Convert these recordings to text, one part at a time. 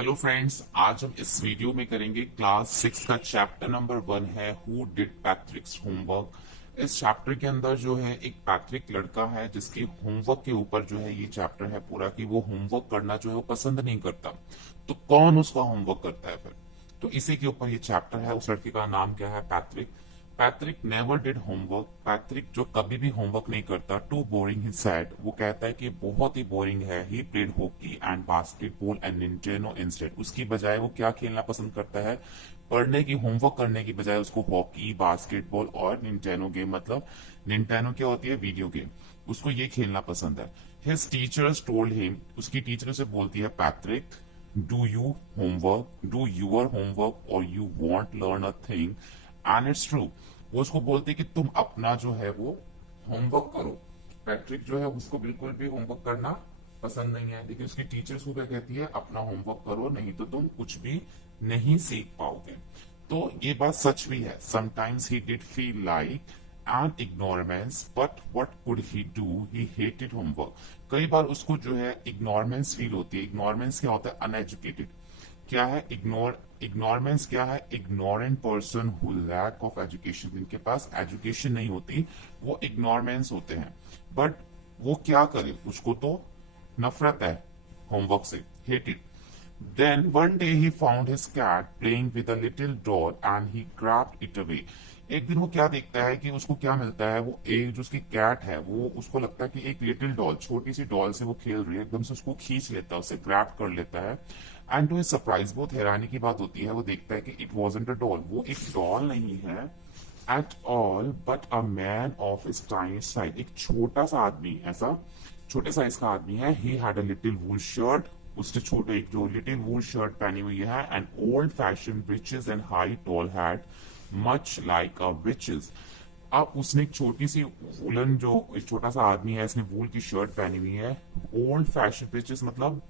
Hello friends, आज हम इस वीडियो में करेंगे क्लास 6 का चैप्टर नंबर 1 है हु डिड पैट्रिक्स होमवर्क। इस चैप्टर के अंदर जो है एक पैट्रिक लड़का है जिसके होमवर्क के ऊपर जो है ये चैप्टर है पूरा कि वो होमवर्क करना जो है वो पसंद नहीं करता। तो कौन उसका होमवर्क करता है फिर? तो इसी के ऊपर ये चैप्टर है। उस लड़के का नाम क्या है? Patrick. Patrick never did homework. Patrick जो कभी भी होमवर्क नहीं करता। Too boring he said. वो कहता है कि बहुत ही बोरिंग है। He played hockey and basketball and Nintendo instead. उसकी बजाय वो क्या खेलना पसंद करता है? पढ़ने की, होमवर्क करने की बजाय उसको हॉकी, बास्केटबॉल और निंटेनो गेम, मतलब निंटेनो क्या होती है? Video game. उसको ये खेलना पसंद है। His teachers told him. उसकी टीचर से बोलती है, Patrick do you homework, do your homework और you won't learn a thing and it's true. वो उसको बोलते कि तुम अपना जो है वो होमवर्क करो। पैट्रिक जो है उसको बिल्कुल भी होमवर्क करना पसंद नहीं है, लेकिन उसकी टीचर उसको क्या कहती है? अपना होमवर्क करो, नहीं तो तुम कुछ भी नहीं सीख पाओगे। तो ये बात सच भी है। Sometimes he did feel like and ignoramus, but what could he do? He hated homework. कई बार उसको जो है इग्नोरमेंस फील होती है। इग्नोरमेंस क्या होता है? अनएजुकेटेड। क्या है इग्नोरमेंस? क्या है? Ignorant person who lack of education. जिनके पास एजुकेशन नहीं होती वो इग्नोरमेंस होते हैं। बट वो क्या करे? उसको तो नफरत है होमवर्क से, hate it. Then one day he found his cat playing with a little doll and he grabbed it away. एक दिन वो क्या देखता है कि उसको क्या मिलता है? वो एक जो उसकी कैट है वो उसको लगता है कि एक लिटिल डॉल, छोटी सी डॉल से वो खेल रही है, एकदम से उसको खींच लेता है, उसे ग्रैब कर लेता है। एंड टू हिज सरप्राइज, बहुत हैरानी की बात होती है, वो देखता है कि इट वॉजंट अ डॉल। वो एक डॉल नहीं है at all but a man of his tiny size. एक छोटा सा आदमी, ऐसा छोटे साइज का आदमी है। He had a little wool shirt. उसने छोटे एक जो लिटिल वूल शर्ट पहनी हुई है and old fashion breeches and high tall hat much like a witches. अब उसने एक छोटी सी वूलन, जो एक छोटा सा आदमी है, इसने वूल की शर्ट पहनी हुई है। ओल्ड फैशन ब्रिचेस मतलब,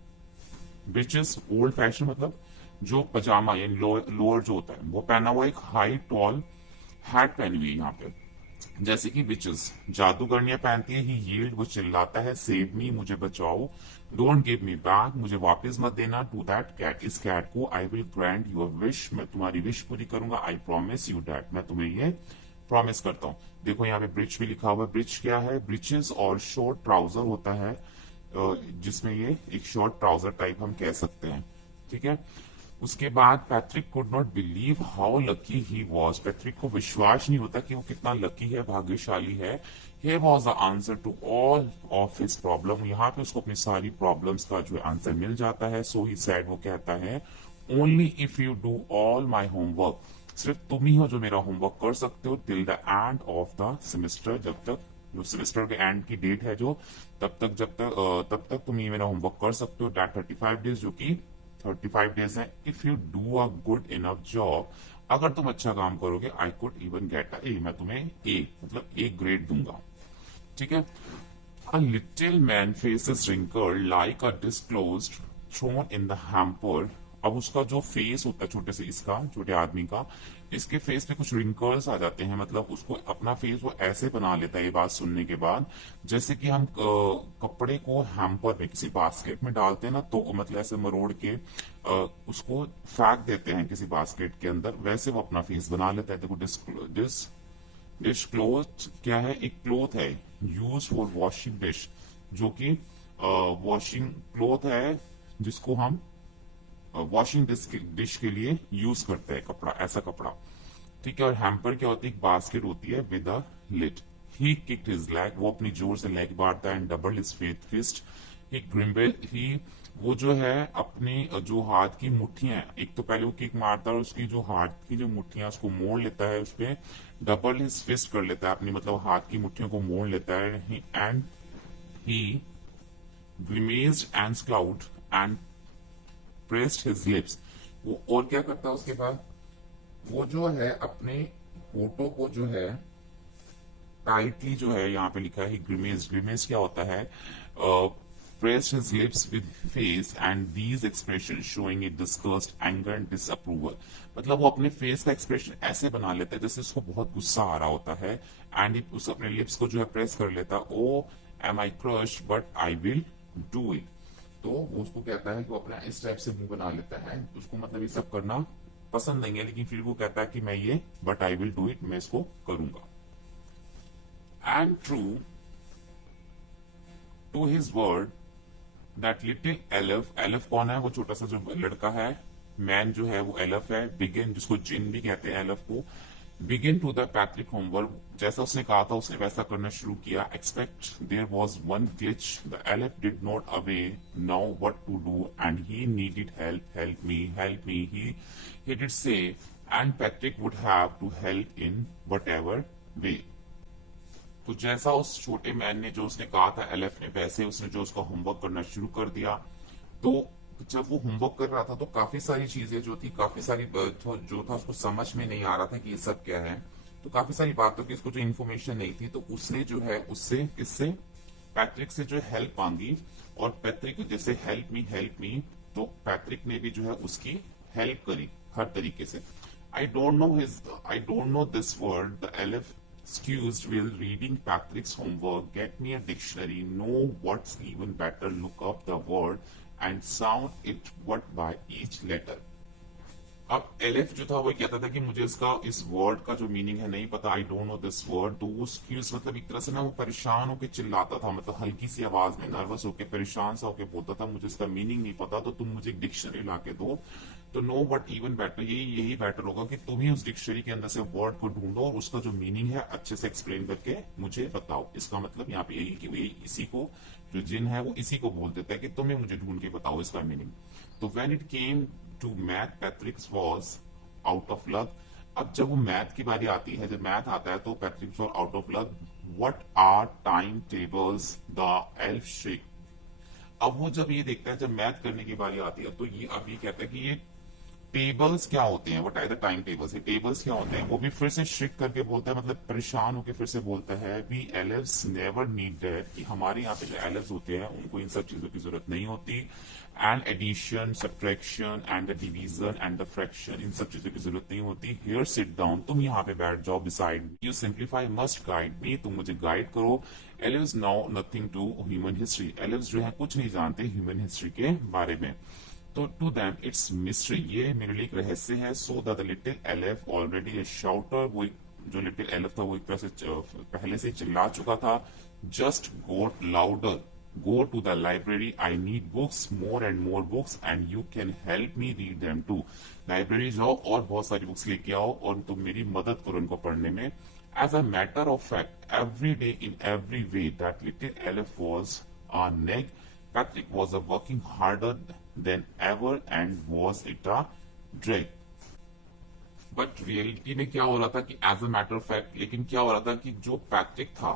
ब्रिचेस ओल्ड फैशन मतलब जो पजामा या लोअर जो होता है वो पहना हुआ। एक हाई टॉल हैट पहनी हुई है यहाँ पे, जैसे कि विचेस जादूगरनियां पहनती है। ही यील्ड, वो चिल्लाता है, सेव मी, मुझे बचाओ। डोंट गिव मी बैक, मुझे वापस मत देना। टू दैट कैट, इस कैट को। I will grant your wish, मैं तुम्हारी विश पूरी करूंगा। आई प्रॉमिस यू डैट, मैं तुम्हें ये प्रॉमिस करता हूँ। देखो यहाँ पे ब्रिच भी लिखा हुआ है। ब्रिच क्या है? ब्रिचेस और शॉर्ट ट्राउजर होता है, जिसमें ये एक शॉर्ट ट्राउजर टाइप हम कह सकते हैं। ठीक है। उसके बाद Patrick could not believe how lucky he was. Patrick को विश्वास नहीं होता कि वो कितना लकी है, भाग्यशाली है। Here was the answer to all of his problem। यहाँ पे उसको अपनी सारी प्रॉब्लम्स का जो आंसर मिल जाता है। सो ही सैड, वो कहता है, only if you do all my homework. सिर्फ तुम ही हो जो मेरा होमवर्क कर सकते हो till the end of the semester. जब तक जो सेमेस्टर के एंड की डेट है जो, तब तक तुम ये मेरा होमवर्क कर सकते हो। दैट 35 डेज, जो कि 35 डेज है। If you do a good enough job, अगर तुम अच्छा काम करोगे, I could even get a A, मैं तुम्हें ए मतलब ए ग्रेड दूंगा। ठीक है। A little man faces wrinkle like a disclosed throne in the hamper. अब उसका जो फेस होता है छोटे से, इसका छोटे आदमी का, इसके फेस पे कुछ रिंकल्स आ जाते हैं। मतलब उसको अपना फेस वो ऐसे बना लेता है ये बात सुनने के बाद, जैसे कि हम कपड़े को हैम्पर में किसी बास्केट में डालते हैं ना, तो मतलब ऐसे मरोड़ के उसको फेंक देते हैं किसी बास्केट के अंदर, वैसे वो अपना फेस बना लेता है। देखो, डिश क्लोथ क्या है? एक क्लोथ है यूज फॉर वॉशिंग डिश, जो कि वॉशिंग क्लोथ है जिसको हम वॉशिंग डिश के लिए यूज करते हैं, कपड़ा, ऐसा कपड़ा। ठीक है। और हैम्पर क्या होती है? एक बास्केट होती है with a lid. He kicked his leg, वो अपनी जोर से लेग मारता है। And double his fist. He grumbled, he वो जो है अपनी जो हाथ की मुट्ठियां हैं, एक तो पहले वो किक मारता है और उसकी जो हाथ की जो मुट्ठियां उसको मोड़ लेता है, उस पर डबल हिज फिस्ट कर लेता है अपनी, मतलब हाथ की मुट्ठियों को मोड़ लेता है। And he grimaced and cloud and pressed his lips. वो और क्या करता है उसके बाद? वो जो है अपने होठों को जो है टाइटली, जो है यहाँ पे लिखा है ग्रिमेज। ग्रिमेज क्या होता है? Pressed his lips with face and these expression showing it disgust, anger and disapproval. मतलब वो अपने फेस का एक्सप्रेशन ऐसे बना लेता है जैसे उसको बहुत गुस्सा आ रहा होता है। एंड उस अपने लिप्स को जो है प्रेस कर लेता है। Oh am I crush but I will do it. तो वो उसको कहता है कि वो अपना इस टाइप से मुंह बना लेता है, उसको मतलब ये सब करना पसंद नहीं है, लेकिन फिर वो कहता है कि मैं ये but I will do it, मैं इसको करूंगा। And true to his word that little elf, elf कौन है, वो छोटा सा जो लड़का है, मैन जो है वो एलफ है, बिगिन जिसको जिन भी कहते हैं एलफ को, begin to the Patrick homework, जैसा उसने कहा था उसने वैसा करना शुरू किया। Except there was one glitch, the elf did not away now what to do and he needed help, help me he did say, and Patrick would have to help in whatever way। तो जैसा उस छोटे man ने जो उसने कहा था LF ने, वैसे उसने जो उसका होमवर्क करना शुरू कर दिया। तो जब वो होमवर्क कर रहा था तो काफी सारी चीजें जो थी, काफी सारी जो था उसको समझ में नहीं आ रहा था कि ये सब क्या है। तो काफी सारी बातों की उसको जो इन्फॉर्मेशन नहीं थी, तो उसने जो है उससे किससे, पैट्रिक से जो है हेल्प मांगी। और पैट्रिक जैसे हेल्प मी, तो पैट्रिक ने भी जो है उसकी हेल्प करी हर तरीके से। I don't know this word, the elf excused while reading Patrick's homework. Get me a dictionary. Know what's even better, look up the word and sound it word by each letter. अब elif जो था वो कहता था कि मुझे इसका इस वर्ड का जो मीनिंग है नहीं पता, I don't know this word. तो वो एक्सक्यूज मतलब एक तरह से ना वो परेशान होकर चिल्लाता था, मतलब हल्की सी आवाज में नर्वस होकर परेशान सा होकर बोलता था, मुझे इसका मीनिंग नहीं पता, तो तुम मुझे एक डिक्शनरी ला के दो। तो नो बट इवन बेटर, यही बेटर होगा कि तुम ही उस डिक्शनरी के अंदर से वर्ड को ढूंढो और उसका जो मीनिंग है अच्छे से एक्सप्लेन करके मुझे बताओ। इसका मतलब यहाँ पे यही कि वही इसी को जो जिन है वो इसी को बोल देता है कि तुम्हें मुझे ढूंढ के बताओ इसका मीनिंग। तो when it came to math, Patrick was out of luck. अब जब वो मैथ की बारी आती है, जब मैथ आता है तो Patrick was out of luck. What are time tables, the elf shake. अब वो जब ये देखता है, जब मैथ करने की बारी आती है, तो ये अब ये कहता है कि ये टेबल्स क्या होते हैं, what are the time tables, ये टेबल्स क्या होते हैं। वो भी फिर से श्रिक करके बोलता है, मतलब परेशान होकर फिर से बोलता है, वी एलिफ्स नेवर नीड दैट, कि हमारे यहाँ पे जो एलिफ्स होते हैं उनको इन सब चीजों की जरूरत नहीं होती। And addition, subtraction and the division and the fraction, इन सब चीजों की जरूरत नहीं होती। हियर सिट डाउन, तुम यहाँ पे बैठ जाओ, beside you simplify must guide me, तुम मुझे गाइड करो। Elves now nothing to human history, elves जो है कुछ नहीं जानते ह्यूमन हिस्ट्री के बारे में। तो टू दैम इट्स मिस्ट्री, ये मेरे लिए एक रहस्य है। So the little elif already ए शाउटर, वो जो लिटिल एलिफ था वो एक तरह से पहले से चिल्ला चुका था। Just go louder, go to the library, I need books, more and more books and you can help me read them too. Library जाओ और बहुत सारी बुक्स लेके आओ और तुम मेरी मदद करो इनको पढ़ने में। As a matter of fact, every day in every way that little elf was a neck, Patrick was working harder than ever and was it a drag। But reality में क्या हो रहा था कि as a matter of fact, लेकिन क्या हो रहा था कि जो पैट्रिक था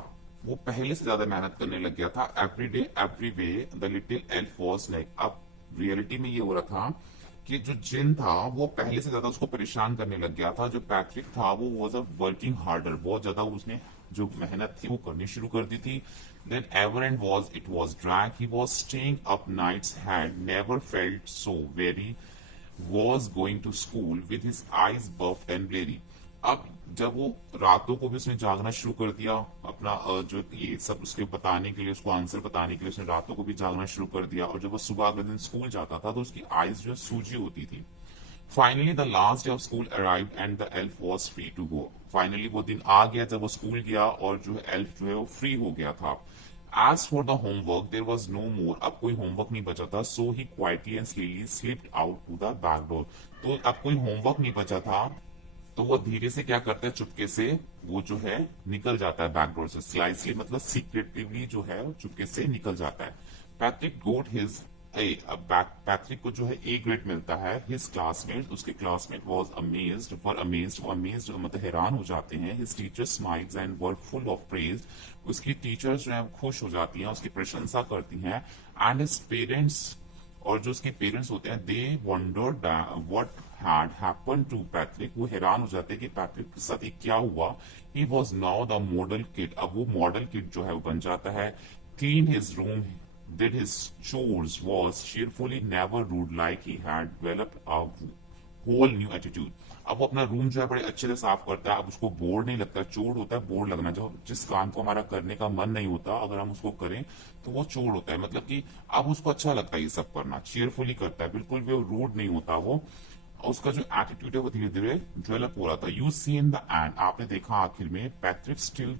वो पहले से ज्यादा मेहनत करने लग गया था। Every day every way the little elf was like, अब रियलिटी में ये हो रहा था कि जो जिन था वो पहले से ज्यादा उसको परेशान करने लग गया था। जो पैट्रिक था वो वाज अ वर्किंग हार्डर, बहुत ज्यादा उसने जो मेहनत थी वो करनी शुरू कर दी थी। Then ever and it was drag, he was staying up nights, had never felt so very, was going to school with his eyes buffed and bleary। अब जब वो रातों को भी उसने जागना शुरू कर दिया, अपना जो ये सब उसके बताने के लिए, उसको आंसर बताने के लिए उसने रातों को भी जागना शुरू कर दिया। और जब वो सुबह अगले दिन स्कूल जाता था तो उसकी आईज जो है सूजी होती थी। Finally the last day of school arrived and the elf was free to go. Finally वो दिन आ गया जब वो स्कूल गया और जो है एल्फ जो है वो फ्री हो गया था। As for the homework there was no more, अब कोई होमवर्क नहीं बचा था। So he quietly and slyly slipped out to the back door, तो अब कोई होमवर्क नहीं बचा था तो वो धीरे से क्या करता है, चुपके से वो जो है निकल जाता है बैक डोर से। स्लाइसली मतलब सीक्रेटिवली जो है चुपके से निकल जाता है। पैट्रिक गोट हिज पैट्रिक को जो है ए ग्रेड मिलता है। हिज क्लासमेट, उसके classmate was amazed, were amazed, वो अमेज्ड मतलब हैरान हो जाते हैं। His teacher smiles and were full of praise, उसकी टीचर्स जो है खुश हो जाती हैं, उसकी प्रशंसा करती हैं। एंड हिज पेरेंट्स, और जो उसके पेरेंट्स होते हैं, they wondered what had happened to Patrick, वो हैरान हो जाते हैं कि पैट्रिक के साथ ये क्या हुआ। He was now the model kid, अब वो मॉडल किड जो है वो बन जाता है। Clean his room, did his chores, was cheerfully, never rude, like he had developed a whole new attitude. अब वो अपना रूम जो है बड़े अच्छे से साफ करता है, अब उसको बोर नहीं लगता। चोर होता है बोर लगना, जो जिस काम को हमारा करने का मन नहीं होता अगर हम उसको करें तो वो चोर होता है, मतलब कि अब उसको अच्छा लगता है ये सब करना, चेयरफुली करता है, बिल्कुल भी रूड नहीं होता वो। उसका जो एटीट्यूड है वो धीरे धीरे डेवलप हो रहा था। You see in the end, आपने देखा आखिर में, Patrick still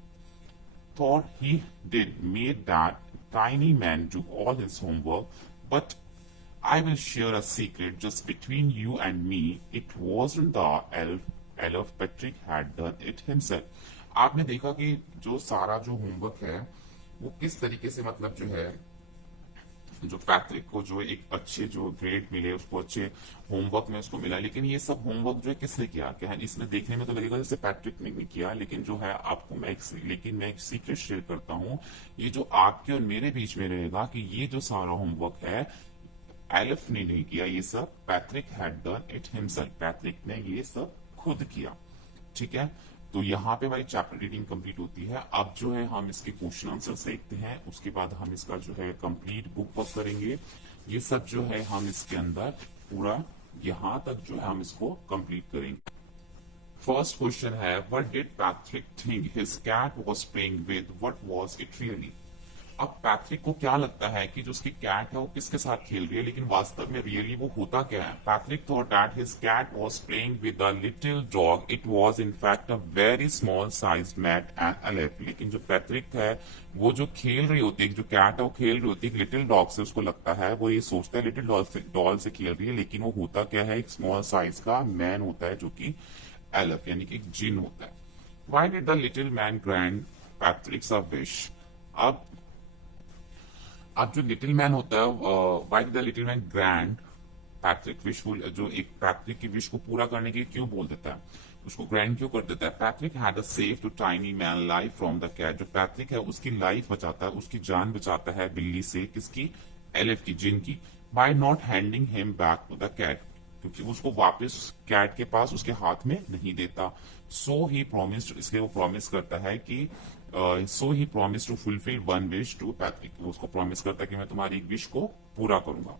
thought he did made that tiny man do all his homework, but I will share a secret just between you and me. It wasn't the elf. Patrick had done it himself. आपने देखा कि जो सारा जो homework है वो किस तरीके से, मतलब जो है, जो पैट्रिक को जो एक अच्छे जो ग्रेड मिले, उसको अच्छे होमवर्क में उसको मिला, लेकिन ये सब होमवर्क जो है किसने किया? क्या है इसमें देखने में तो लगेगा जैसे पैट्रिक ने नहीं किया, लेकिन जो है आपको मैं एक सीक्रेट शेयर करता हूँ, ये जो आपके और मेरे बीच में रहेगा कि ये जो सारा होमवर्क है एलिफ ने नहीं किया, ये सब Patrick had done it himself, Patrick ने ये सब खुद किया। ठीक है, तो यहाँ पे हमारी चैप्टर रीडिंग कंप्लीट होती है। अब जो है हम इसके क्वेश्चन आंसर देखते हैं, उसके बाद हम इसका जो है कंप्लीट बुक वर्क करेंगे। ये सब जो है हम इसके अंदर पूरा यहाँ तक जो है हम इसको कंप्लीट करेंगे। फर्स्ट क्वेश्चन है, what did Patrick think his cat was playing with, what was it really? अब पैट्रिक को क्या लगता है कि जो उसकी कैट है वो किसके साथ खेल रही है, लेकिन वास्तव में रियली वो होता क्या है? Patrick thought that his cat was playing with a little dog, it was in fact a very small sized mat and elf. लेकिन जो पैट्रिक है वो जो खेल रही होती है, जो कैट है वो खेल रही होती है लिटिल डॉग से, उसको लगता है, वो ये सोचता है लिटिल डॉल से खेल रही है, लेकिन वो होता क्या है? एक स्मॉल साइज का मैन होता है जो कि एलिफ यानी कि एक जिन होता है। Why did the little man grant पैट्रिक्स a wish? अब जो लिटिल मैन होता है, why did the little man grand Patrick wish, जो एक पैट्रिक की विश को पूरा करने के लिए क्यों बोल देता है, उसको ग्रैंड क्यों कर देता है? Patrick had a save to tiny man life from the cat, जो पैट्रिक है उसकी लाइफ बचाता है, उसकी जान बचाता है बिल्ली से, किसकी? एलिफ की, जिन की। By not handing him back to the cat, क्योंकि उसको वापस कैट के पास उसके हाथ में नहीं देता। सो ही प्रॉमिस्ड, इसलिए वो प्रॉमिस करता है कि so he promise to fulfil one wish to Patrick, उसको प्रॉमिस करता है कि मैं तुम्हारी एक विश को पूरा करूंगा।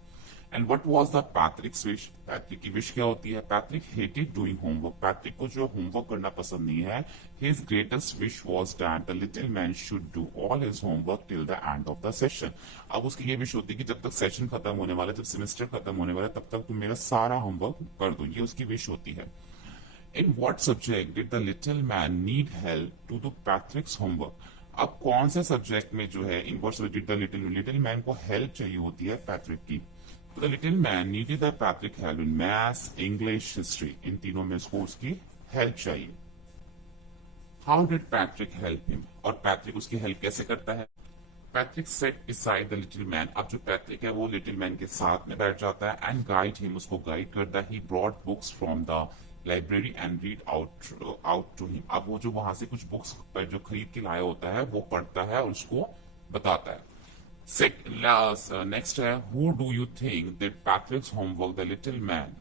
And what was the पैट्रिक्स wish? Patrick की विश क्या होती है? Patrick hated doing homework, Patrick को जो होमवर्क करना पसंद नहीं है। His greatest wish was that the little man should do all his homework till the end of the session. अब उसकी ये विश होती है कि जब तक सेशन खत्म होने वाला है, जब सेमेस्टर खत्म होने वाला है, तब तक तुम मेरा सारा होमवर्क कर दो, ये उसकी विश होती है। In what subject did the little man need help to do Patrick's homework? अब कौन से सब्जेक्ट में जो है इन what subject did the little man को हेल्प चाहिए होती है पैट्रिक की? तो the little man needed the Patrick help in maths, English, history, इन तीनों में उसको उसकी हेल्प चाहिए। How did Patrick help him? और पैट्रिक उसकी हेल्प कैसे करता है? Patrick set beside the little man, अब जो पैट्रिक है वो लिटिल मैन के साथ में बैठ जाता है, एंड गाइड हिम, उसको गाइड करता है। He brought books from the library and read out to him, अब वो जो वहां से कुछ बुक्स जो खरीद के लाया होता है वो पढ़ता है और उसको बताता है। नेक्स्ट है, who do you think that Patrick's homework the little man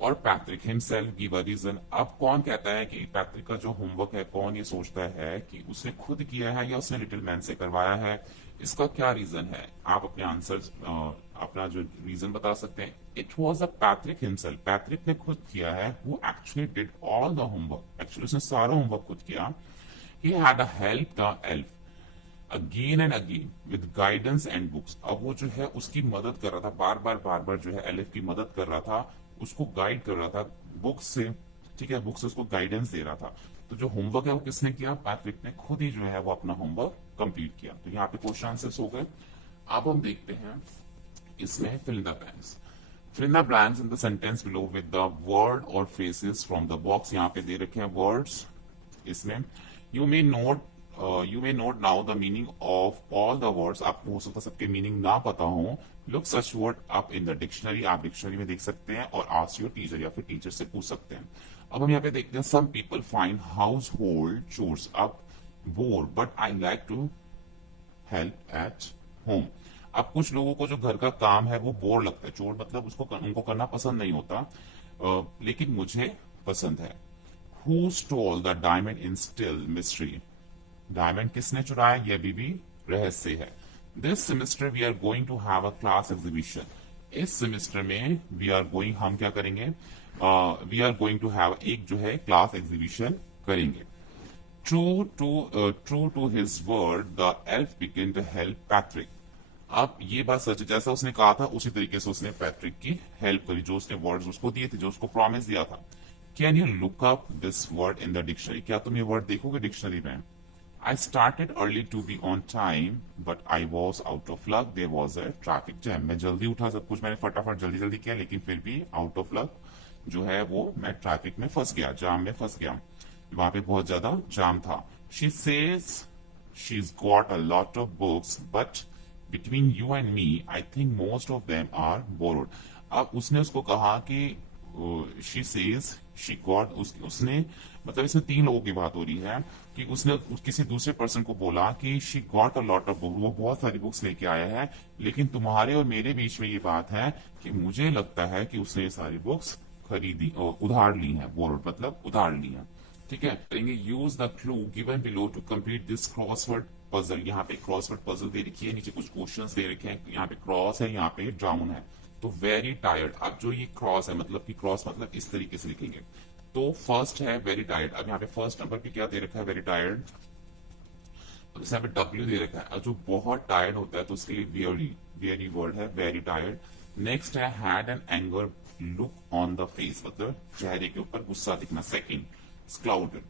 और Patrick himself give a reason? अब कौन कहता है कि पैट्रिक का जो होमवर्क है, कौन ये सोचता है कि उसने खुद किया है या उसने लिटिल मैन से करवाया है? इसका क्या रीजन है? आप अपने आंसर अपना जो रीजन बता सकते हैं। It was a Patrick himself, Patrick ने खुद किया है। Who actually did all the homework, actually उसने सारा होमवर्क खुद किया। He had a help the elf again and again with guidance and books, अब वो जो है उसकी मदद कर रहा था, बार बार जो है एलिफ की मदद कर रहा था, उसको गाइड कर रहा था बुक्स से। ठीक है, बुक्स से उसको गाइडेंस दे रहा था। तो जो होमवर्क है वो किसने किया? पैट्रिक ने खुद ही जो है वो अपना होमवर्क कंप्लीट किया। तो यहाँ पे क्वेश्चन आंसर्स हो गए। अब हम देखते हैं इसमें fill in the blanks. Fill in the blanks in the sentence below with the word or phrases from the box. यहाँ पे दे रखे हैं words इसमें। You may note now the meaning of all the words. आपको हो सकता है सबके मीनिंग ना पता हो। Look such word up in the dictionary. आप डिक्शनरी में देख सकते हैं और ask your teacher या फिर टीचर से पूछ सकते हैं। अब हम यहाँ पे देखते हैं some people find household chores अब bore but I like to help at home. अब कुछ लोगों को जो घर का काम है वो बोर लगता है, चोर मतलब उनको करना पसंद नहीं होता, लेकिन मुझे पसंद है। Who stole the diamond in still mystery? Diamond किसने चुराया, यह अभी भी रहस्य है। This semester we are going to have a class exhibition. इस सेमेस्टर में हम क्या करेंगे, we are going to have एक जो है क्लास एग्जीबिशन करेंगे। True to his word the elf began to help Patrick. अब ये बात सच है, जैसा उसने कहा था उसी तरीके से उसने पैट्रिक की हेल्प करी, जो उसने वर्ड्स उसको दिए थे, जो उसको प्रॉमिस दिया था। Can you look up this word in the dictionary, क्या तुम ये वर्ड देखोगे डिक्शनरी में? I started early to be on time, but I was out of luck. There was a traffic jam. मैं जल्दी उठा, सब कुछ मैंने फटाफट जल्दी जल्दी किया, लेकिन फिर भी आउट ऑफ लक जो है वो मैं ट्रैफिक में फंस गया, जाम में फंस गया। वहां पे बहुत ज्यादा जाम था। She says she's got a lot of books, but between you and me, I think most of them are borrowed. अब उसने उसको कहा कि शी सेज शी गॉट, उसने मतलब इसमें तीन लोगों की बात हो रही है कि उसने किसी दूसरे पर्सन को बोला कि she got a lot of book, वो बहुत सारी बुक्स लेके आया है, लेकिन तुम्हारे और मेरे बीच में ये बात है कि मुझे लगता है कि उसने ये सारी बुक्स खरीदी और उधार ली है, बोरोड मतलब उधार ली है। ठीक है, करेंगे use the clue given below to complete this crossword puzzle. यहाँ पे क्रॉसवर्ड पजल दे रखी है, नीचे कुछ क्वेश्चंस दे रखे हैं, यहाँ पे क्रॉस है, यहाँ पे डाउन है। तो वेरी टायर्ड, अब जो ये क्रॉस है मतलब कि क्रॉस मतलब इस तरीके से लिखेंगे। तो फर्स्ट है वेरी टायर्ड। अब यहाँ पे फर्स्ट नंबर पे क्या दे रखा है, वेरी टायर्ड, यहाँ पे डब्ल्यू दे रखा है। जो बहुत टायर्ड होता है तो उसके लिए वेरी वेरी वर्ड है, वेरी टायर्ड। नेक्स्ट है had an anger look on the face, मतलब चेहरे के ऊपर गुस्सा दिखना। सेकंड स्क्लाउडेड,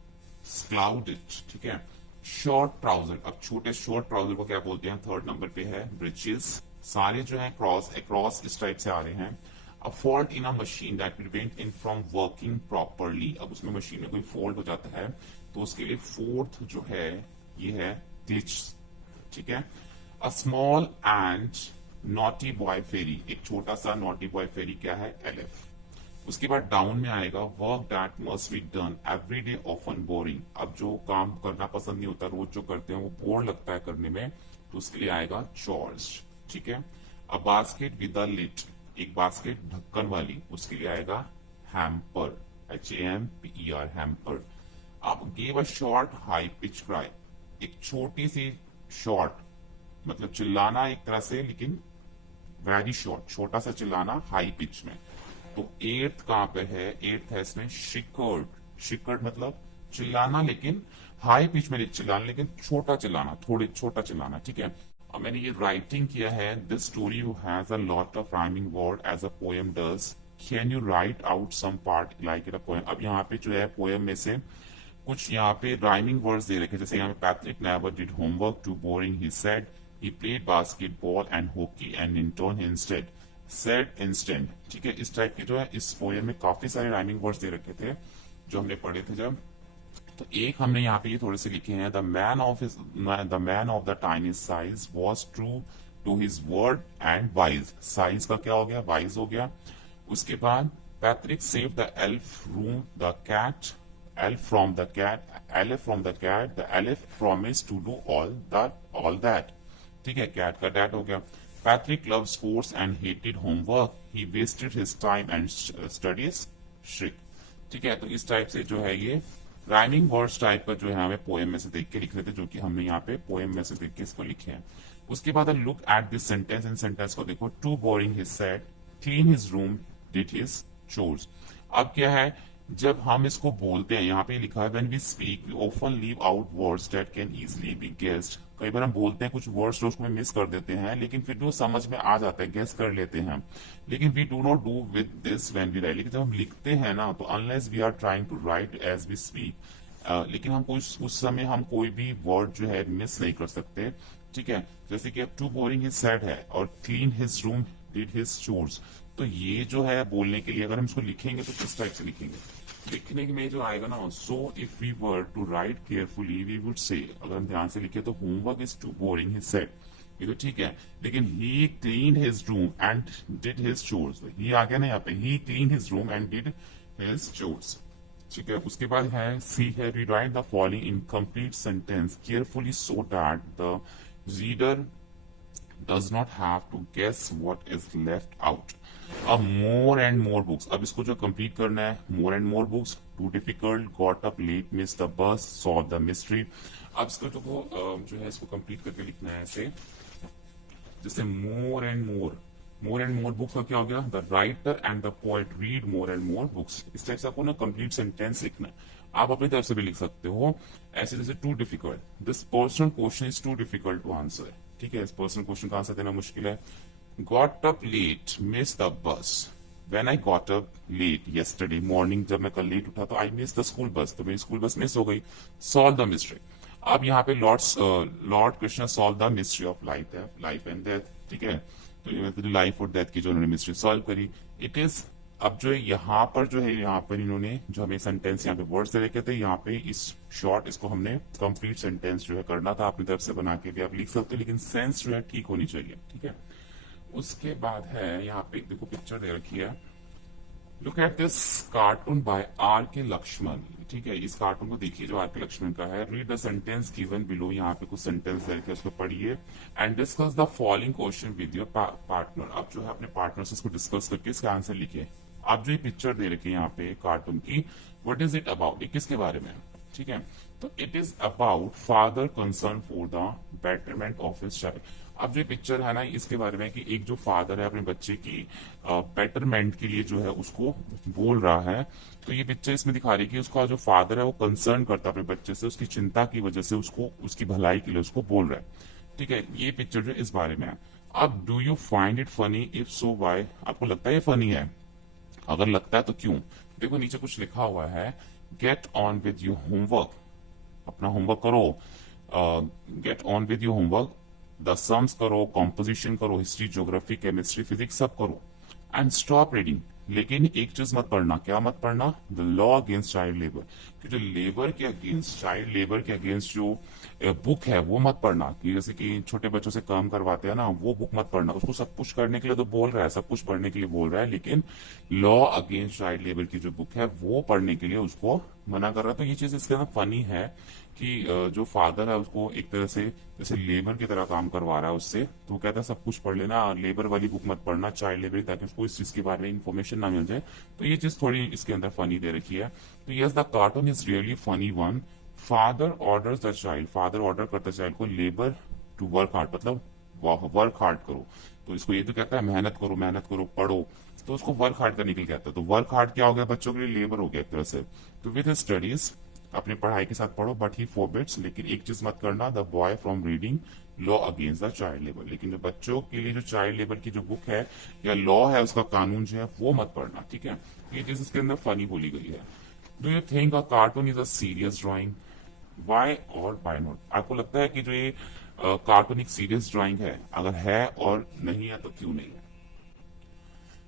स्क्लाउडेड, ठीक है। शॉर्ट ट्राउजर, अब छोटे शॉर्ट ट्राउजर को क्या बोलते हैं, थर्ड नंबर पे है ब्रिचेस। सारे जो है क्रॉस इस टाइप से आ रहे हैं। A fault in a machine that prevent it from working properly, अब उसमें मशीन में कोई फॉल्ट हो जाता है तो उसके लिए फोर्थ जो है ये है ग्लिच, ठीक है। A small and naughty boy fairy, एक छोटा सा naughty boy fairy क्या है, LF। उसके बाद डाउन में आएगा work that must be done every day often boring, अब जो काम करना पसंद नहीं होता, रोज जो करते हैं वो बोर लगता है करने में, तो उसके लिए आएगा चॉर्स, ठीक है। A basket with a lid, एक बास्केट ढक्कन वाली, उसके लिए आएगा हैम्पर, HAMPER, हैम्पर। अब give a short high pitch cry, एक छोटी सी शॉर्ट मतलब चिल्लाना एक तरह से, लेकिन वेरी शॉर्ट, छोटा सा चिल्लाना हाई पिच में। तो एट्थ कहां पे है, एट्थ है इसमें शिकर्ड, शिकर्ड मतलब चिल्लाना लेकिन हाई पिच में चिल्लाना, लेकिन छोटा चिल्लाना, थोड़ी छोटा चिल्लाना, ठीक है। अब मैंने ये राइटिंग किया है, this story has a lot of rhyming word as a poem does, can you write out some part like it a poem. अब यहाँ पे जो है पोएम में से कुछ यहाँ पे राइमिंग वर्ड्स दे रखे, जैसे यहाँ पे Patrick never did homework, too boring he said, he played basketball and hockey and intern instead, said instant, ठीक है। इस टाइप के जो है इस पोएम में काफी सारे राइमिंग वर्ड्स दे रखे थे जो हमने पढ़े थे जब। तो एक हमने यहाँ पे ये थोड़े से लिखे हैं, the man of the tiny size was true to his word and wise, size का क्या हो गया, वाइज हो गया। उसके बाद Patrick save the elf from the cat, elf from the cat, elf from the cat, the elf promised to do all that, ठीक है, cat का dad हो गया। Patrick loved sports and hated homework, he wasted his time and studies shriek, ठीक है। तो इस type से जो है ये राइमिंग वर्ड्स टाइप का जो है हमें पोएम में से देख के लिख रहे थे, जो कि हमने यहाँ पे पोएम में से देख के इसको लिखे हैं। उसके बाद लुक एट दिस सेंटेंस, इन सेंटेंस को देखो, too boring his said, clean his room, did his chores. अब क्या है, जब हम इसको बोलते हैं, यहाँ पे लिखा है when we speak we often leave out words that can easily be guessed, कई बार हम बोलते हैं कुछ वर्ड्स जो उसको मिस कर देते हैं, लेकिन फिर भी वो समझ में आ जाता है, गेस कर लेते हैं। लेकिन we do not do with this when we write, लेकिन जब हम लिखते हैं ना, तो unless we are trying to write as we speak, लेकिन हम उस समय हम कोई भी वर्ड जो है मिस नहीं कर सकते, ठीक है। जैसे कि अब टू बोरिंग हिज सेड है और clean his room did his chores, तो ये जो है बोलने के लिए अगर हम इसको लिखेंगे तो किस टाइप से लिखेंगे, लिखने में जो आएगा ना, so if we were to write carefully we would say, अगर हम ध्यान से लिखे तो homework is too boring his said, ये तो ठीक है, लेकिन he clean his room and did his chores, he आ गया ना यहाँ पे, he clean his room and did his chores, ठीक है। उसके बाद है सी है, rewrite the following incomplete sentence carefully so that the reader does not have to guess what is left out. अब more and more books, अब इसको जो कंप्लीट करना है, more and more books, too difficult, got up late, missed the bus, solve the mystery। अब इसको जो है इसको कंप्लीट करके लिखना है ऐसे, जैसे more and more, more and more books का क्या हो गया, the writer and the poet read more and more books. इस टाइप से आपको ना कंप्लीट सेंटेंस लिखना है। आप अपनी तरफ से भी लिख सकते हो ऐसे जैसे too difficult, this personal question is too difficult to answer. ठीक है, इस पर्सनल क्वेश्चन का आंसर देना मुश्किल है। Got up late, miss the bus. When I got up late yesterday morning, जब मैं कल लेट उठा तो I missed the school bus, तो मेरी स्कूल बस मिस हो गई। Solve the mystery। अब यहाँ पे Lord Krishna solve the mystery of life and death. ठीक है, तो लाइफ और डेथ की जो उन्होंने मिस्ट्री सॉल्व करी, इट इज। अब जो यहाँ पर जो है, यहाँ पर इन्होंने जो हमें सेंटेंस यहाँ पे वर्ड्स दे रखे थे, यहाँ पे इस शॉर्ट इसको हमने कंप्लीट सेंटेंस जो है करना था, अपनी तरफ से बना के भी आप लिख सकते हो, लेकिन सेंस जो है ठीक होनी चाहिए। ठीक है, उसके बाद है यहाँ पे देखो पिक्चर दे रखी है, look at this cartoon by R K Laxman. ठीक है, इस कार्टून को देखिए जो आर के लक्ष्मण का है। Read the sentence given below, यहाँ पे कुछ सेंटेंस दे रखे उसको पढ़िए and discuss the following question with your partner. अब जो है अपने पार्टनर से इसको डिस्कस करके इसका आंसर लिखिए। आप जो ये पिक्चर दे रखी है यहाँ पे कार्टून की, व्हाट इज इट अबाउट, ये किसके बारे में है? ठीक है, तो it is about father concern for the betterment of his child. अब जो पिक्चर है ना, इसके बारे में कि एक जो फादर है अपने बच्चे की बेटरमेंट के लिए जो है उसको बोल रहा है। तो ये पिक्चर इसमें दिखा रही है कि उसका जो फादर है वो कंसर्न करता है अपने बच्चे से, उसकी चिंता की वजह से उसको उसकी भलाई के लिए उसको बोल रहा है। ठीक है, ये पिक्चर जो इस बारे में है। अब do you find it funny, if so why, आपको लगता है ये फनी है? अगर लगता है तो क्यों? देखो नीचे कुछ लिखा हुआ है, get on with your homework, अपना होमवर्क करो। Get on with your homework, the sums करो, कॉम्पोजिशन करो, हिस्ट्री, ज्योग्राफी, केमिस्ट्री, फिजिक्स सब करो एंड स्टॉप रीडिंग। लेकिन एक चीज मत पढ़ना, क्या मत पढ़ना? The law against child labour, कि जो लेबर के अगेंस्ट, चाइल्ड लेबर के अगेंस्ट जो बुक है वो मत पढ़ना। कि जैसे कि छोटे बच्चों से काम करवाते हैं ना, वो बुक मत पढ़ना। उसको सब कुछ करने के लिए तो बोल रहा है, सब कुछ पढ़ने के लिए बोल रहा है, लेकिन लॉ अगेंस्ट चाइल्ड लेबर की जो बुक है वो पढ़ने के लिए उसको मना कर रहा है। तो ये चीज इसके अंदर फनी है कि जो फादर है उसको एक तरह से जैसे लेबर की तरह काम करवा रहा है उससे, तो वो कहता है सब कुछ पढ़ लेना, लेबर वाली बुक मत पढ़ना, चाइल्ड लेबर, ताकि उसको इस चीज के बारे में इन्फॉर्मेशन ना मिल जाए। तो ये चीज थोड़ी इसके अंदर फनी दे रखी है। तो yes, the cartoon is really funny one. Father orders the child, father order करता है चाइल्ड को लेबर टू वर्क हार्ड, मतलब वर्क हार्ड करो। तो इसको ये तो कहता है मेहनत करो, पढ़ो, तो उसको वर्क हार्ड करने के लिए कहता है। तो वर्क हार्ड क्या हो गया बच्चों के लिए? लेबर हो गया एक तरह से। तो विद स्टडीज, अपनी पढ़ाई के साथ पढ़ो, बट ही फॉरबिड्स, लेकिन एक चीज मत करना, the boy from reading law against the child labour. लेकिन जो बच्चों के लिए जो चाइल्ड लेबर की जो बुक है या लॉ है, उसका कानून जो है वो मत पढ़ना। ठीक है, ये चीज इसके अंदर फनी बोली गई है। Do you think a cartoon is a serious drawing, why और वाई नॉट? आपको लगता है कि जो ये कार्टून एक सीरियस ड्राइंग है? अगर है और नहीं है तो क्यों नहीं है?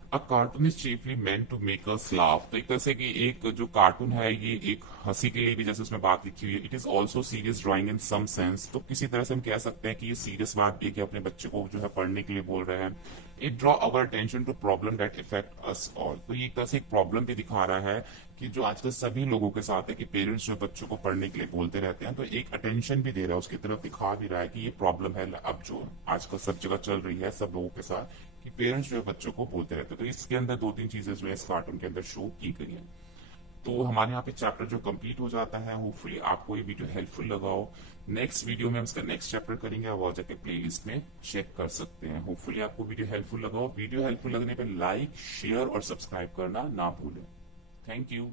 A cartoon is chiefly meant to make us laugh, तो एक तरह से कि एक जो कार्टून है ये एक हंसी के लिए भी, जैसे उसमें बात लिखी हुई है, it is also serious drawing in some sense. तो किसी तरह से हम कह सकते हैं कि ये सीरियस बात भी है कि अपने बच्चे को जो है पढ़ने के लिए बोल रहे हैं। It draw our attention to problem that effect us all, तो ये एक तरह से एक प्रॉब्लम भी दिखा रहा है कि जो आजकल सभी लोगों के साथ है कि पेरेंट्स जो बच्चों को पढ़ने के लिए बोलते रहते हैं, तो एक अटेंशन भी दे रहा है, उसकी तरफ दिखा भी रहा है कि ये प्रॉब्लम है अब जो आजकल सब जगह चल रही है सब लोगों के साथ, कि पेरेंट्स जो है बच्चों को बोलते रहते हैं। तो इसके अंदर दो तीन चीजें जो है इस कार्टून के अंदर शो की गई है। तो हमारे यहाँ पे चैप्टर जो कंप्लीट हो जाता है। होपफुली आपको ये वीडियो हेल्पफुल लगा हो। नेक्स्ट वीडियो में हम इसका नेक्स्ट चैप्टर करेंगे, आप जाके प्लेलिस्ट में चेक कर सकते हैं। होपफुली आपको वीडियो हेल्पफुल लगा हो। वीडियो हेल्पफुल लगने पे लाइक, शेयर और सब्सक्राइब करना ना भूलें। Thank you.